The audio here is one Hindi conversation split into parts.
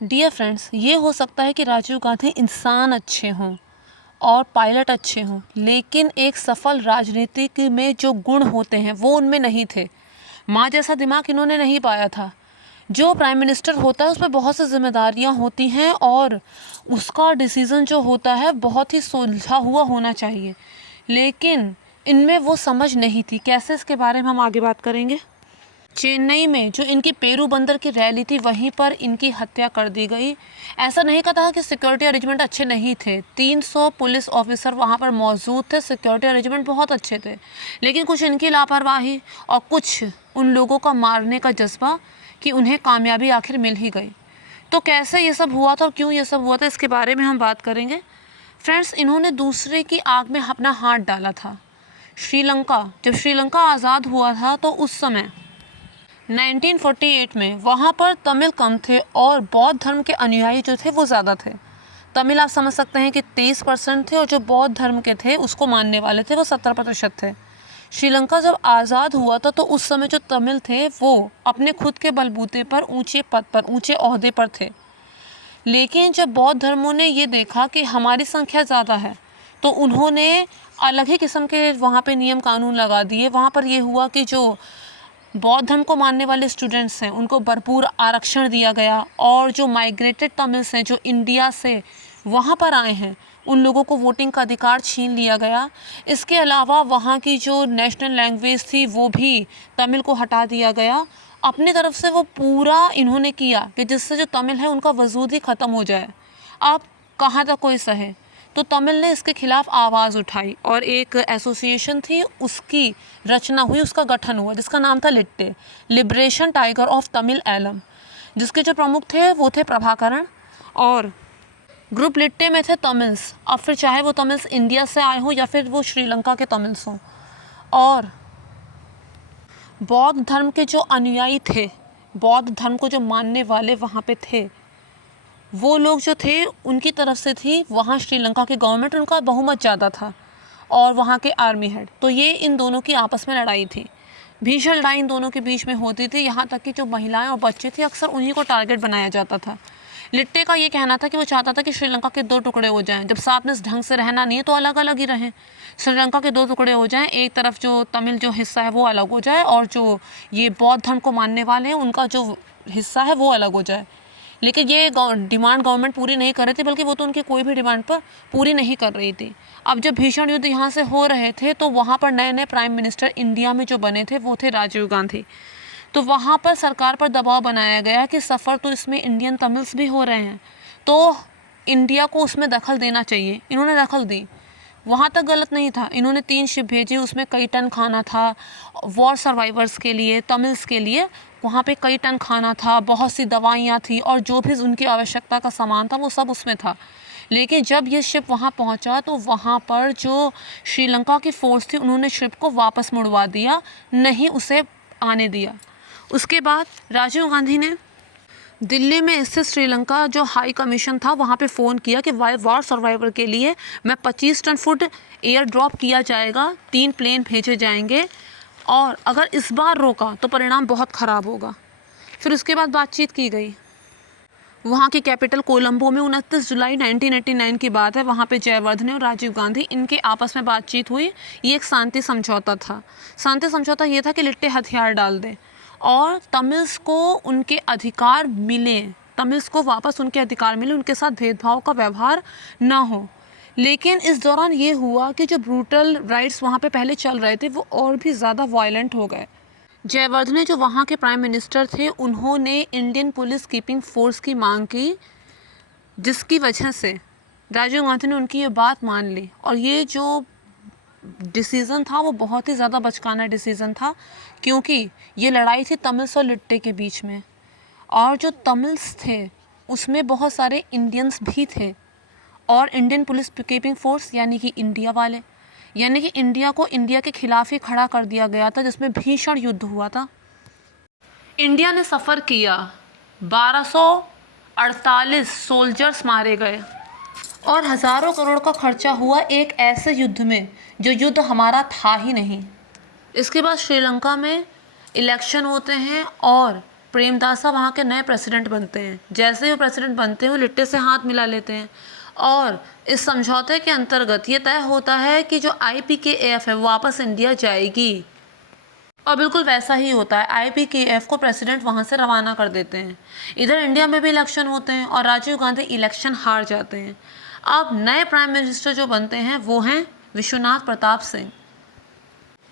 डियर फ्रेंड्स, ये हो सकता है कि राजीव गांधी इंसान अच्छे हों और पायलट अच्छे हों, लेकिन एक सफल राजनीतिक में जो गुण होते हैं वो उनमें नहीं थे। माँ जैसा दिमाग इन्होंने नहीं पाया था। जो प्राइम मिनिस्टर होता है उस पर बहुत सी जिम्मेदारियाँ होती हैं और उसका डिसीज़न जो होता है बहुत ही सुलझा हुआ होना चाहिए, लेकिन इनमें वो समझ नहीं थी। कैसे, इसके बारे में हम आगे बात करेंगे। चेन्नई में जो इनकी पेरू बंदर की रैली थी वहीं पर इनकी हत्या कर दी गई। ऐसा नहीं कहा कि सिक्योरिटी अरेंजमेंट अच्छे नहीं थे। 300 पुलिस ऑफिसर वहां पर मौजूद थे, सिक्योरिटी अरेंजमेंट बहुत अच्छे थे, लेकिन कुछ इनकी लापरवाही और कुछ उन लोगों का मारने का जज्बा कि उन्हें कामयाबी आखिर मिल ही गई। तो कैसे ये सब हुआ था और क्यों ये सब हुआ था, इसके बारे में हम बात करेंगे। फ्रेंड्स, इन्होंने दूसरे की आग में अपना हाथ डाला था। जब श्रीलंका आज़ाद हुआ था तो उस समय 1948 में वहाँ पर तमिल कम थे और बौद्ध धर्म के अनुयायी जो थे वो ज़्यादा थे। तमिल आप समझ सकते हैं कि 23% थे और जो बौद्ध धर्म के थे उसको मानने वाले थे वो 70% थे। श्रीलंका जब आज़ाद हुआ था तो उस समय जो तमिल थे वो अपने खुद के बलबूते पर ऊंचे पद पर, ऊंचे ओहदे पर थे। लेकिन जब बौद्ध धर्मों ने ये देखा कि हमारी संख्या ज़्यादा है तो उन्होंने अलग ही किस्म के वहाँ पे नियम कानून लगा दिए। वहाँ पर ये हुआ कि जो बौद्ध धर्म को मानने वाले स्टूडेंट्स हैं उनको भरपूर आरक्षण दिया गया और जो माइग्रेटेड तमिल्स हैं जो इंडिया से वहाँ पर आए हैं उन लोगों को वोटिंग का अधिकार छीन लिया गया। इसके अलावा वहाँ की जो नेशनल लैंग्वेज थी वो भी तमिल को हटा दिया गया। अपनी तरफ से वो पूरा इन्होंने किया कि जिससे जो तमिल है उनका वजूद ही ख़त्म हो जाए। अब कहाँ तक कोई सहे, तो तमिल ने इसके खिलाफ आवाज़ उठाई और एक एसोसिएशन थी उसकी रचना हुई, उसका गठन हुआ जिसका नाम था LTTE, liberation tiger of Tamil Eelam, जिसके जो प्रमुख थे वो थे प्रभाकरण। और ग्रुप लिट्टे में थे तमिल्स। अब फिर चाहे वो तमिल्स इंडिया से आए हों या फिर वो श्रीलंका के तमिल्स हों। और बौद्ध धर्म के जो अनुयायी थे, बौद्ध धर्म को जो मानने वाले वहाँ पे थे, वो लोग जो थे उनकी तरफ से थी वहाँ श्रीलंका की गवर्नमेंट, उनका बहुमत ज़्यादा था, और वहाँ के आर्मी हेड। तो ये इन दोनों की आपस में लड़ाई थी, भीषण लड़ाई इन दोनों के बीच में होती थी। यहाँ तक कि जो महिलाएं और बच्चे थे अक्सर उन्हीं को टारगेट बनाया जाता था। लिट्टे का ये कहना था कि वो चाहता था कि श्रीलंका के 2 टुकड़े हो जाएं। जब साथ में इस ढंग से रहना नहीं है तो अलग अलग ही रहें। श्रीलंका के 2 टुकड़े हो जाएं, एक तरफ जो तमिल जो हिस्सा है वो अलग हो जाए और जो ये बौद्ध धर्म को मानने वाले हैं उनका जो हिस्सा है वो अलग हो जाए। लेकिन ये डिमांड गवर्नमेंट पूरी नहीं कर रही थी, बल्कि वो तो उनकी कोई भी डिमांड पर पूरी नहीं कर रही थी। अब जब भीषण युद्ध यहाँ से हो रहे थे तो वहाँ पर नए नए प्राइम मिनिस्टर इंडिया में जो बने थे वो थे राजीव गांधी। तो वहाँ पर सरकार पर दबाव बनाया गया कि सफ़र तो इसमें इंडियन तमिल्स भी हो रहे हैं तो इंडिया को उसमें दखल देना चाहिए। इन्होंने दखल दी, वहाँ तक गलत नहीं था। इन्होंने 3 शिप भेजे, उसमें कई टन खाना था वॉर सर्वाइवर्स के लिए, तमिल्स के लिए। वहाँ पे कई टन खाना था, बहुत सी दवाइयाँ थी और जो भी उनकी आवश्यकता का सामान था वो सब उसमें था। लेकिन जब ये शिप वहाँ पहुँचा तो वहाँ पर जो श्रीलंका की फ़ोर्स थी उन्होंने शिप को वापस मुड़वा दिया, नहीं उसे आने दिया। उसके बाद राजीव गांधी ने दिल्ली में स्थित श्रीलंका जो हाई कमीशन था वहाँ पे फ़ोन किया कि वॉर सर्वाइवर के लिए मैं 25 टन फूड एयर ड्रॉप किया जाएगा, 3 प्लेन भेजे जाएंगे और अगर इस बार रोका तो परिणाम बहुत ख़राब होगा। फिर उसके बाद बातचीत की गई। वहाँ की कैपिटल कोलंबो में 29 जुलाई 1989 की बात है। वहाँ पे जयवर्धने और राजीव गांधी इनके आपस में बातचीत हुई। ये एक शांति समझौता था। शांति समझौता ये था कि लिट्टे हथियार डाल दे और तमिल्स को उनके अधिकार मिले, तमिल्स को वापस उनके अधिकार मिले, उनके साथ भेदभाव का व्यवहार ना हो। लेकिन इस दौरान ये हुआ कि जो ब्रूटल राइट्स वहाँ पे पहले चल रहे थे वो और भी ज़्यादा वायलेंट हो गए। जयवर्धने जो वहाँ के प्राइम मिनिस्टर थे उन्होंने इंडियन पुलिस कीपिंग फोर्स की मांग की, जिसकी वजह से राजीव गांधी ने उनकी ये बात मान ली। और ये जो डिसीज़न था वो बहुत ही ज़्यादा बचकाना डिसीज़न था, क्योंकि ये लड़ाई थी तमिल्स और लिट्टे के बीच में। और जो तमिल्स थे उसमें बहुत सारे इंडियंस भी थे और इंडियन पुलिस कीपिंग फोर्स यानी कि इंडिया वाले, यानी कि इंडिया को इंडिया के खिलाफ ही खड़ा कर दिया गया था, जिसमें भीषण युद्ध हुआ था। इंडिया ने सफ़र किया, 1248 सोल्जर्स मारे गए और हज़ारों करोड़ का खर्चा हुआ एक ऐसे युद्ध में जो युद्ध हमारा था ही नहीं। इसके बाद श्रीलंका में इलेक्शन होते हैं और प्रेमदासा वहाँ के नए प्रेसिडेंट बनते हैं। जैसे ही वो प्रेसिडेंट बनते हैं वो लिट्टे से हाथ मिला लेते हैं और इस समझौते के अंतर्गत ये तय होता है कि जो IPKF है वो वापस इंडिया जाएगी। और बिल्कुल वैसा ही होता है, IPKF को प्रेसिडेंट वहाँ से रवाना कर देते हैं। इधर इंडिया में भी इलेक्शन होते हैं और राजीव गांधी इलेक्शन हार जाते हैं। अब नए प्राइम मिनिस्टर जो बनते हैं वो हैं विश्वनाथ प्रताप सिंह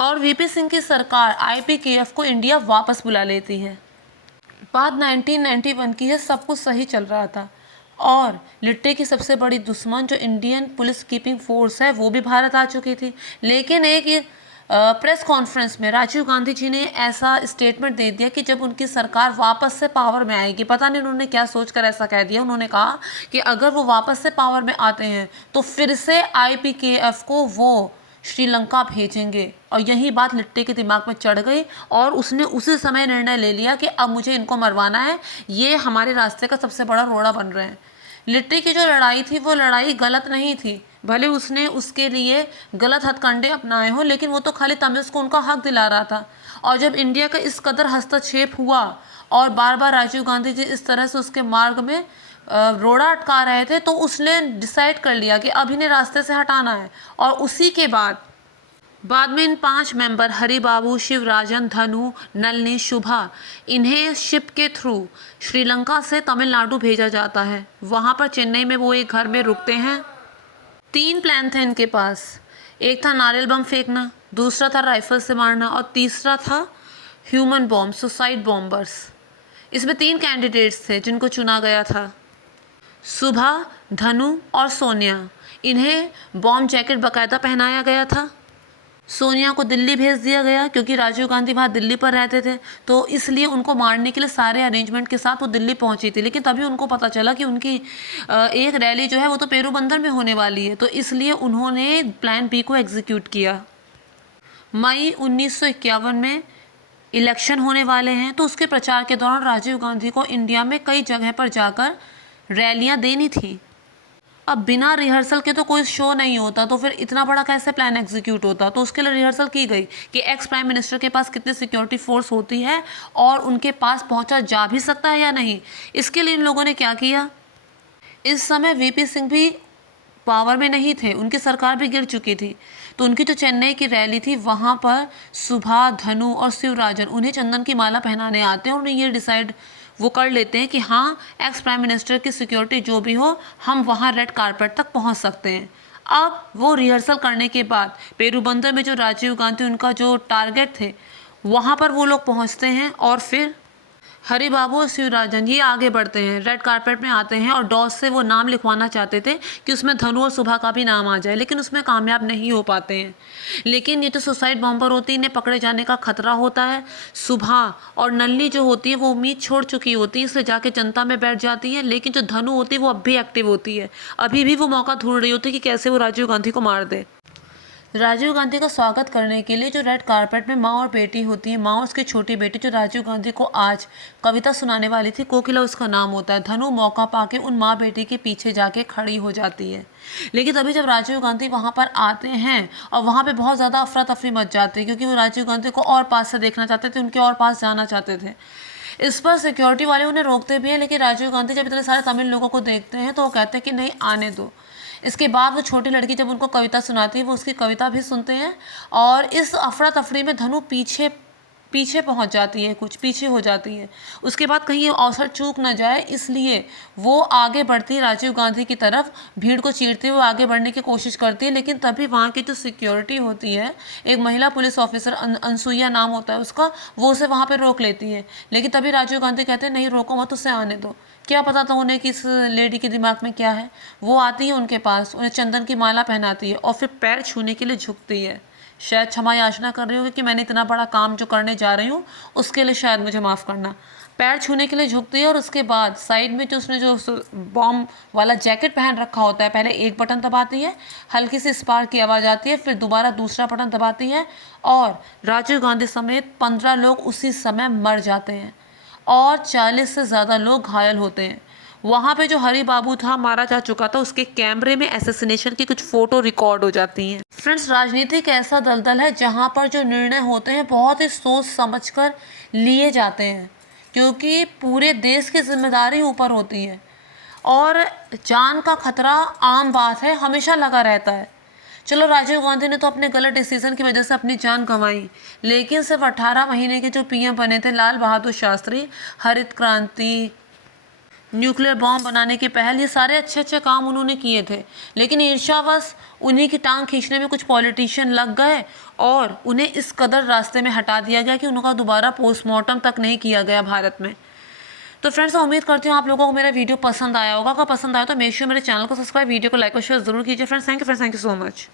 और VP सिंह की सरकार IPKF को इंडिया वापस बुला लेती है। बात 1991 की है, सब कुछ सही चल रहा था और लिट्टे की सबसे बड़ी दुश्मन जो इंडियन पुलिस कीपिंग फोर्स है वो भी भारत आ चुकी थी। लेकिन एक प्रेस कॉन्फ्रेंस में राजीव गांधी जी ने ऐसा स्टेटमेंट दे दिया कि जब उनकी सरकार वापस से पावर में आएगी, पता नहीं उन्होंने क्या सोचकर ऐसा कह दिया, उन्होंने कहा कि अगर वो वापस से पावर में आते हैं तो फिर से IPKF को वो श्रीलंका भेजेंगे। और यही बात लिट्टे के दिमाग में चढ़ गई और उसने उसी समय निर्णय ले लिया कि अब मुझे इनको मरवाना है, ये हमारे रास्ते का सबसे बड़ा रोड़ा बन रहे हैं। लिट्टे की जो लड़ाई थी वो लड़ाई गलत नहीं थी, भले उसने उसके लिए गलत हथकंडे अपनाए हों, लेकिन वो तो खाली तमिल्स को उनका हक दिला रहा था। और जब इंडिया का इस कदर हस्तक्षेप हुआ और बार बार राजीव गांधी जी इस तरह से उसके मार्ग में रोड़ा अटका रहे थे तो उसने डिसाइड कर लिया कि अब इन्हें रास्ते से हटाना है। और उसी के बाद में इन 5 मेंबर हरि बाबू, शिवराजन, धनु, नलिनी, शुभा, इन्हें शिप के थ्रू श्रीलंका से तमिलनाडु भेजा जाता है। वहाँ पर चेन्नई में वो एक घर में रुकते हैं। 3 प्लान थे इनके पास, एक था नारियल बम फेंकना, दूसरा था राइफल से मारना और तीसरा था ह्यूमन बॉम्ब, सुसाइड बॉम्बर्स। इसमें 3 कैंडिडेट्स थे जिनको चुना गया था, सुभा, धनु और सोनिया। इन्हें बॉम्ब जैकेट बाकायदा पहनाया गया था। सोनिया को दिल्ली भेज दिया गया क्योंकि राजीव गांधी वहाँ दिल्ली पर रहते थे, तो इसलिए उनको मारने के लिए सारे अरेंजमेंट के साथ वो दिल्ली पहुंची थी। लेकिन तभी उनको पता चला कि उनकी एक रैली जो है वो तो पेरुबंदर में होने वाली है, तो इसलिए उन्होंने प्लान B को एग्जीक्यूट किया। मई 1951 में इलेक्शन होने वाले हैं, तो उसके प्रचार के दौरान राजीव गांधी को इंडिया में कई जगह पर जाकर रैलियां देनी थी। अब बिना रिहर्सल के तो कोई शो नहीं होता, तो फिर इतना बड़ा कैसे प्लान एग्जीक्यूट होता। तो उसके लिए रिहर्सल की गई कि एक्स प्राइम मिनिस्टर के पास कितनी सिक्योरिटी फोर्स होती है और उनके पास पहुंचा जा भी सकता है या नहीं। इसके लिए इन लोगों ने क्या किया, इस समय VP सिंह भी पावर में नहीं थे, उनकी सरकार भी गिर चुकी थी। तो उनकी जो चेन्नई की रैली थी वहाँ पर सुभा, धनु और शिवराजन उन्हें चंदन की माला पहनाने आते हैं और उन्हें ये डिसाइड वो कर लेते हैं कि हाँ, एक्स प्राइम मिनिस्टर की सिक्योरिटी जो भी हो, हम वहाँ रेड कारपेट तक पहुँच सकते हैं। अब वो रिहर्सल करने के बाद पेरुबंदर में जो राजीव गांधी उनका जो टारगेट थे वहाँ पर वो लोग पहुँचते हैं और फिर हरि बाबू और शिवराजन ये आगे बढ़ते हैं, रेड कारपेट में आते हैं और डॉस से वो नाम लिखवाना चाहते थे कि उसमें धनु और सुभा का भी नाम आ जाए, लेकिन उसमें कामयाब नहीं हो पाते हैं। लेकिन ये जो सुसाइड बॉम्बर होती है इन्हें पकड़े जाने का खतरा होता है। सुभा और नलिनी जो होती है वो उम्मीद छोड़ चुकी होती है, इसलिए जाके जनता में बैठ जाती है। लेकिन जो धनु होती है वो अब भी एक्टिव होती है, अभी भी वो मौका ढूंढ रही होती है कि कैसे वो राजीव गांधी को मार दे। राजीव गांधी का स्वागत करने के लिए जो रेड कारपेट में माँ और बेटी होती है, माँ और उसकी छोटी बेटी जो राजीव गांधी को आज कविता सुनाने वाली थी, कोकिला उसका नाम होता है। धनु मौका पाके उन माँ बेटी के पीछे जाके खड़ी हो जाती है। लेकिन तभी जब राजीव गांधी वहाँ पर आते हैं और वहाँ पे बहुत ज़्यादा अफरा तफरी मच जाती है क्योंकि वो राजीव गांधी को और पास से देखना चाहते थे, उनके और पास जाना चाहते थे। इस पर सिक्योरिटी वाले उन्हें रोकते भी हैं, लेकिन राजीव गांधी जब इतने सारे तमिल लोगों को देखते हैं तो वो कहते हैं कि नहीं, आने दो। इसके बाद वो छोटी लड़की जब उनको कविता सुनाती है वो उसकी कविता भी सुनते हैं और इस अफरा तफरी में धनु पीछे पहुंच जाती है, कुछ पीछे हो जाती है। उसके बाद कहीं ये अवसर चूक ना जाए इसलिए वो आगे बढ़ती है राजीव गांधी की तरफ, भीड़ को चीरते हुए आगे बढ़ने की कोशिश करती है। लेकिन तभी वहाँ की जो सिक्योरिटी होती है, एक महिला पुलिस ऑफिसर अनसुईया नाम होता है उसका, वो उसे वहाँ पर रोक लेती है। लेकिन तभी राजीव गांधी कहते हैं नहीं रोको मत, उसे आने दो। क्या पता था उन्हें कि इस लेडी के दिमाग में क्या है। वो आती है उनके पास, उन्हें चंदन की माला पहनाती है और फिर पैर छूने के लिए झुकती है। शायद क्षमा याचना कर रही होगी कि मैंने इतना बड़ा काम जो करने जा रही हूँ उसके लिए शायद मुझे माफ़ करना। पैर छूने के लिए झुकती है और उसके बाद साइड में जो उसने जो बॉम्ब वाला जैकेट पहन रखा होता है, पहले एक बटन दबाती है, हल्की सी स्पार्क की आवाज़ आती है, फिर दोबारा दूसरा बटन दबाती है और राजीव गांधी समेत 15 लोग उसी समय मर जाते हैं और 40 से ज़्यादा लोग घायल होते हैं। वहाँ पे जो हरि बाबू था, मारा जा चुका था, उसके कैमरे में एसेसिनेशन की कुछ फ़ोटो रिकॉर्ड हो जाती हैं। फ्रेंड्स, राजनीति एक ऐसा दलदल है जहाँ पर जो निर्णय होते हैं बहुत ही सोच समझकर लिए जाते हैं। क्योंकि पूरे देश की जिम्मेदारी ऊपर होती है और जान का खतरा आम बात है, हमेशा लगा रहता है। चलो राजीव गांधी ने तो अपने गलत डिसीजन की वजह से अपनी जान गंवाई, लेकिन सिर्फ 18 महीने के जो पीएम बने थे लाल बहादुर शास्त्री, हरित क्रांति, न्यूक्लियर बॉम्ब बनाने के पहल, ये सारे अच्छे अच्छे काम उन्होंने किए थे। लेकिन ईर्ष्यावश उन्हीं की टांग खींचने में कुछ पॉलिटिशियन लग गए और उन्हें इस कदर रास्ते में हटा दिया गया कि उनका दोबारा पोस्टमार्टम तक नहीं किया गया भारत में। तो फ्रेंड्स, मैं उम्मीद करती हूँ आप लोगों को मेरा वीडियो पसंद आया होगा। अगर पसंद आया तो मेक श्योर मेरे चैनल को सब्सक्राइब, वीडियो को लाइक और शेयर जरूर कीजिए friends. Thank you so much.